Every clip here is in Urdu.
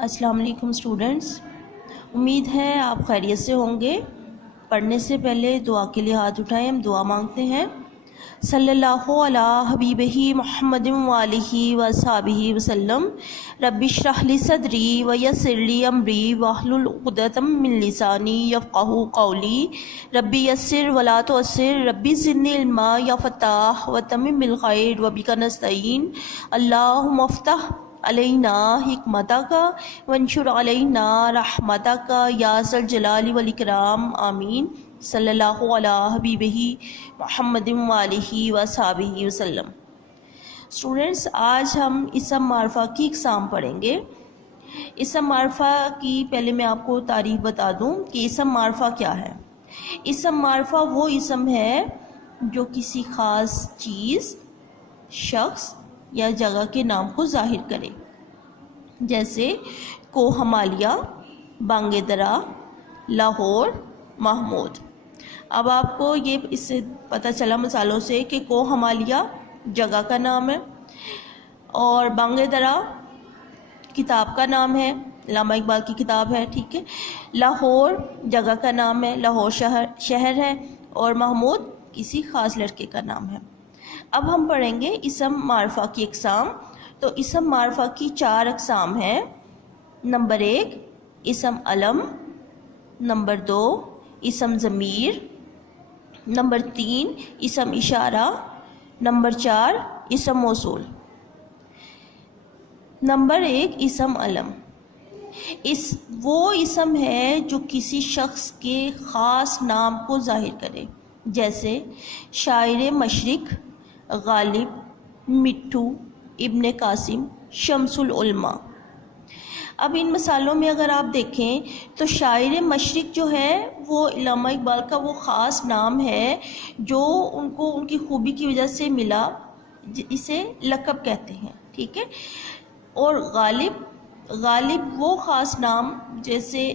السلام علیکم اسٹوڈنٹس، امید ہے آپ خیریت سے ہوں گے۔ پڑھنے سے پہلے دعا کے لیے ہاتھ اٹھائیں، ہم دعا مانگتے ہیں۔ صلی اللہ علی حبیبہ محمد وآلہ وصحبہ وسلم۔ رب اشرح لی صدری ویسر لی امری واحلل عقدۃ من لسانی یفقہوا قولی۔ ربی یسر ولا تعسر، ربی زدنی علما یا فتاح وتمم بالخیر وبک نستعین۔ اللہم افتح علینا حکمتک وانشر علینا رحمتک یا ذا الجلال والاکرام، آمین۔ صلی اللہ علی حبیبہ محمد وآلہ وصحبہ وسلم۔ اسٹوڈنٹس، آج ہم اسم معرفہ کی اقسام پڑھیں گے۔ اسم معرفہ کی پہلے میں آپ کو تعریف بتا دوں کہ اسم معرفہ کیا ہے۔ اسم معرفہ وہ اسم ہے جو کسی خاص چیز، شخص یا جگہ کے نام کو ظاہر کرے، جیسے کوہ ہمالیہ، بانگ درا، لاہور، محمود۔ اب آپ کو یہ اس سے پتہ چلا مثالوں سے کہ کوہ ہمالیہ جگہ کا نام ہے، اور بانگ درا کتاب کا نام ہے، علامہ اقبال کی کتاب ہے، ٹھیک ہے۔ لاہور جگہ کا نام ہے، لاہور شہر ہے، اور محمود کسی خاص لڑکے کا نام ہے۔ اب ہم پڑھیں گے اسم معرفہ کی اقسام۔ تو اسم معرفہ کی 4 اقسام ہیں۔ نمبر 1 اسم علم، نمبر 2 اسم ضمیر، نمبر 3 اسم اشارہ، نمبر 4 اسم موصول۔ نمبر 1 اسم علم، وہ اسم ہے جو کسی شخص کے خاص نام کو ظاہر کرے، جیسے شاعر مشرق، غالب، مٹھو، ابن قاسم، شمس العلماء۔ اب ان مثالوں میں اگر آپ دیکھیں تو شاعر مشرق جو ہے وہ علامہ اقبال کا وہ خاص نام ہے جو ان کو ان کی خوبی کی وجہ سے ملا، اسے لقب کہتے ہیں، ٹھیک ہے۔ اور غالب وہ خاص نام، جیسے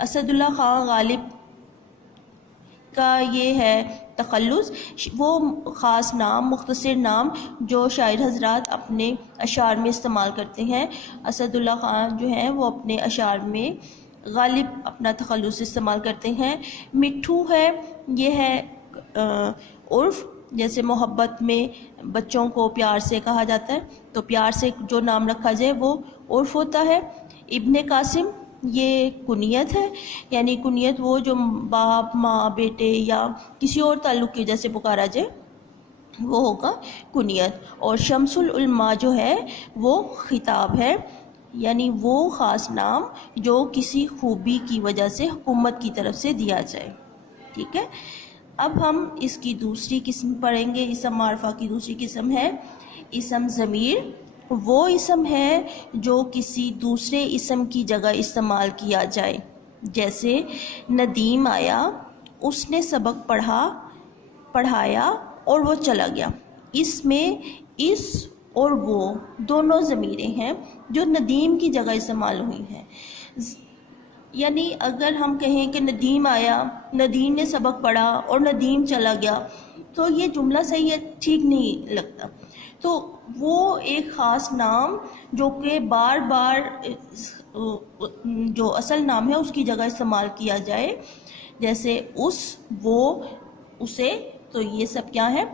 اسد اللہ خان غالب کا یہ ہے تخلص، وہ خاص نام، مختصر نام جو شاعر حضرات اپنے اشعار میں استعمال کرتے ہیں۔ اسد اللہ خان جو ہیں وہ اپنے اشعار میں غالب اپنا تخلص استعمال کرتے ہیں۔ مٹھو ہے، یہ ہے عرف، جیسے محبت میں بچوں کو پیار سے کہا جاتا ہے تو پیار سے جو نام رکھا جائے وہ عرف ہوتا ہے۔ ابن قاسم یہ کنیت ہے، یعنی کنیت وہ جو باپ، ماں، بیٹے یا کسی اور تعلق کی وجہ سے پکارا جائے وہ ہوگا کنیت۔ اور شمس العلماء جو ہے وہ خطاب ہے، یعنی وہ خاص نام جو کسی خوبی کی وجہ سے حکومت کی طرف سے دیا جائے، ٹھیک ہے۔ اب ہم اس کی دوسری قسم پڑھیں گے۔ اسم معرفہ کی دوسری قسم ہے اسم ضمیر، وہ اسم ہے جو کسی دوسرے اسم کی جگہ استعمال کیا جائے، جیسے ندیم آیا، اس نے سبق پڑھایا اور وہ چلا گیا۔ اس میں اس اور وہ دونوں ضمیریں ہیں جو ندیم کی جگہ استعمال ہوئی ہیں۔ یعنی اگر ہم کہیں کہ ندیم آیا، ندیم نے سبق پڑھا اور ندیم چلا گیا تو یہ جملہ صحیح ہے، ٹھیک نہیں لگتا۔ تو وہ ایک خاص نام جو کہ بار بار جو اصل نام ہے اس کی جگہ استعمال کیا جائے، جیسے اس، وہ، اسے، تو یہ سب کیا ہے؟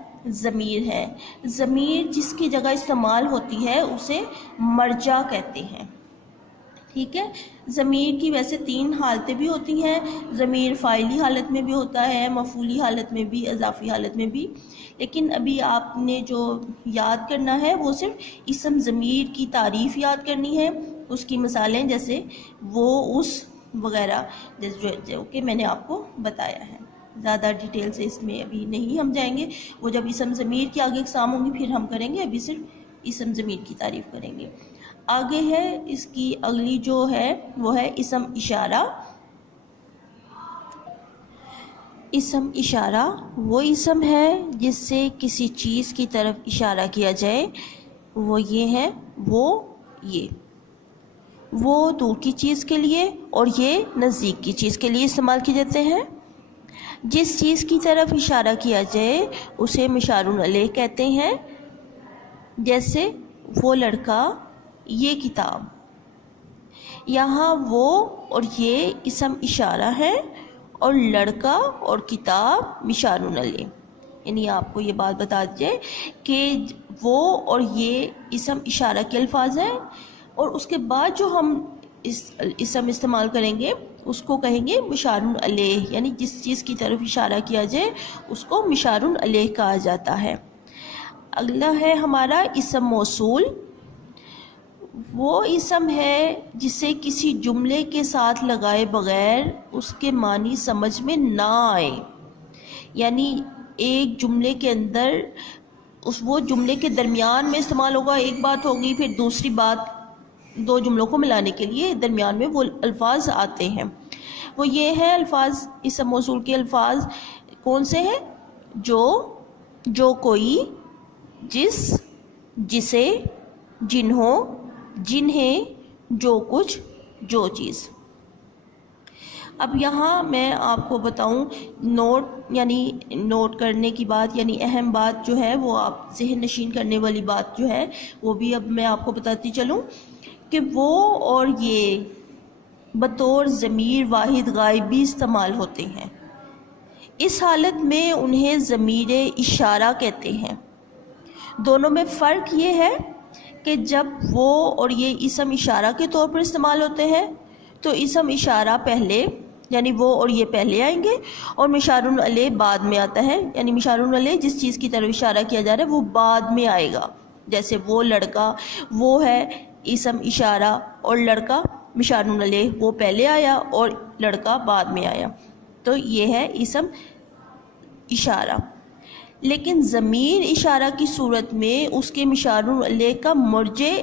ضمیر ہے۔ ضمیر جس کی جگہ استعمال ہوتی ہے اسے مرجع کہتے ہیں، ٹھیک ہے۔ ضمیر کی ویسے 3 حالتیں بھی ہوتی ہیں، ضمیر فاعلی حالت میں بھی ہوتا ہے، مفعولی حالت میں بھی، اضافی حالت میں بھی، لیکن ابھی آپ نے جو یاد کرنا ہے وہ صرف اسم ضمیر کی تعریف یاد کرنی ہے، اس کی مثالیں جیسے وہ، اس وغیرہ، جو کہ میں نے آپ کو بتایا ہے۔ زیادہ ڈیٹیل سے اس میں ابھی نہیں ہم جائیں گے، وہ جب اسم ضمیر کی آگے اقسام ہوں گی پھر ہم کریں گے، ابھی صرف اسم ضمیر کی تعریف کریں گے۔ آگے ہے اس کی اگلی جو ہے وہ ہے اسم اشارہ۔ اسم اشارہ وہ اسم ہے جس سے کسی چیز کی طرف اشارہ کیا جائے، وہ یہ ہے، وہ دور کی چیز کے لیے اور یہ نزدیک کی چیز کے لیے استعمال کیے جاتے ہیں۔ جس چیز کی طرف اشارہ کیا جائے اسے مشار علیہ کہتے ہیں، جیسے وہ لڑکا، یہ کتاب۔ یہاں وہ اور یہ اسم اشارہ ہے اور لڑکا اور کتاب مشار علیہ. یعنی آپ کو یہ بات بتا دیجیے کہ وہ اور یہ اسم اشارہ کے الفاظ ہیں، اور اس کے بعد جو ہم اسم استعمال کریں گے اس کو کہیں گے مشار علیہ، یعنی جس چیز کی طرف اشارہ کیا جائے اس کو مشار علیہ کہا جاتا ہے. اگلا ہے ہمارا اسم موصول. وہ اسم ہے جسے کسی جملے کے ساتھ لگائے بغیر اس کے معنی سمجھ میں نہ آئے. یعنی ایک جملے کے اندر وہ جملے کے درمیان میں استعمال ہوگا، ایک بات ہوگی، پھر دوسری بات، دو جملوں کو ملانے کے لیے درمیان میں وہ الفاظ آتے ہیں. وہ یہ ہے الفاظ، اسم موصول کے الفاظ کون سے ہیں؟ جو کوئی، جس، جسے، جنہوں، جنہیں، جو کچھ، جو چیز. اب یہاں میں آپ کو بتاؤں نوٹ کرنے کی بات، یعنی اہم بات جو ہے وہ آپ ذہن نشین کرنے والی بات جو ہے وہ بھی اب میں آپ کو بتاتی چلوں کہ وہ اور یہ بطور ضمیر واحد غائبی استعمال ہوتے ہیں. اس حالت میں انہیں ضمیر اشارہ کہتے ہیں. دونوں میں فرق یہ ہے کہ جب وہ اور یہ اسم اشارہ کے طور پر استعمال ہوتے ہیں تو اسم اشارہ پہلے، یعنی وہ اور یہ پہلے آئیں گے، اور مشار علیہ بعد میں آتا ہے. یعنی مشار علیہ جس چیز کی طرف اشارہ کیا جا رہا ہے وہ بعد میں آئے گا. جیسے وہ لڑکا، وہ ہے اسم اشارہ، اور لڑکا مشار علیہ، وہ پہلے آیا اور لڑکا بعد میں آیا. تو یہ ہے اسم اشارہ. لیکن ضمیر اشارہ کی صورت میں اس کے مشار علیہ کا مرجع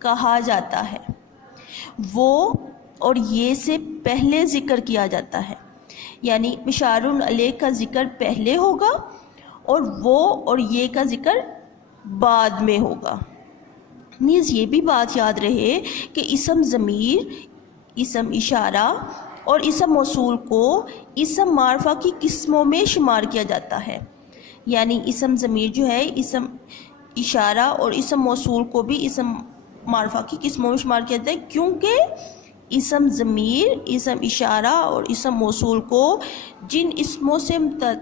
کہا جاتا ہے. وہ اور یہ سے پہلے ذکر کیا جاتا ہے، یعنی مشار علیہ کا ذکر پہلے ہوگا اور وہ اور یہ کا ذکر بعد میں ہوگا. نیز یہ بھی بات یاد رہے کہ اسم ضمیر، اسم اشارہ اور اسم موصول کو اسم معرفہ کی قسموں میں شمار کیا جاتا ہے. یعنی اسم ضمیر جو ہے اسم اشارہ اور اسم موصول کو بھی اسم معرفہ کی قسموں میں شمار کیا جاتا ہے، کیونکہ اسم ضمیر، اسم اشارہ اور اسم موصول کو جن اسموں سے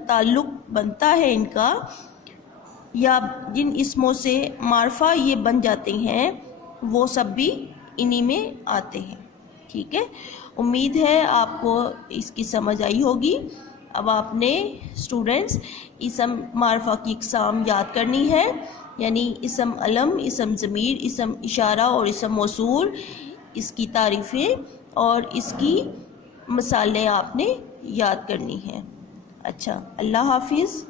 تعلق بنتا ہے ان کا، یا جن اسموں سے معرفہ یہ بن جاتے ہیں، وہ سب بھی انہی میں آتے ہیں. ٹھیک ہے، امید ہے آپ کو اس کی سمجھ آئی ہوگی. اب آپ نے اسٹوڈنٹس اسم معرفہ کی اقسام یاد کرنی ہے، یعنی اسم علم، اسم ضمیر، اسم اشارہ اور اسم موصول، اس کی تعریفیں اور اس کی مثالیں آپ نے یاد کرنی ہیں. اچھا، اللہ حافظ.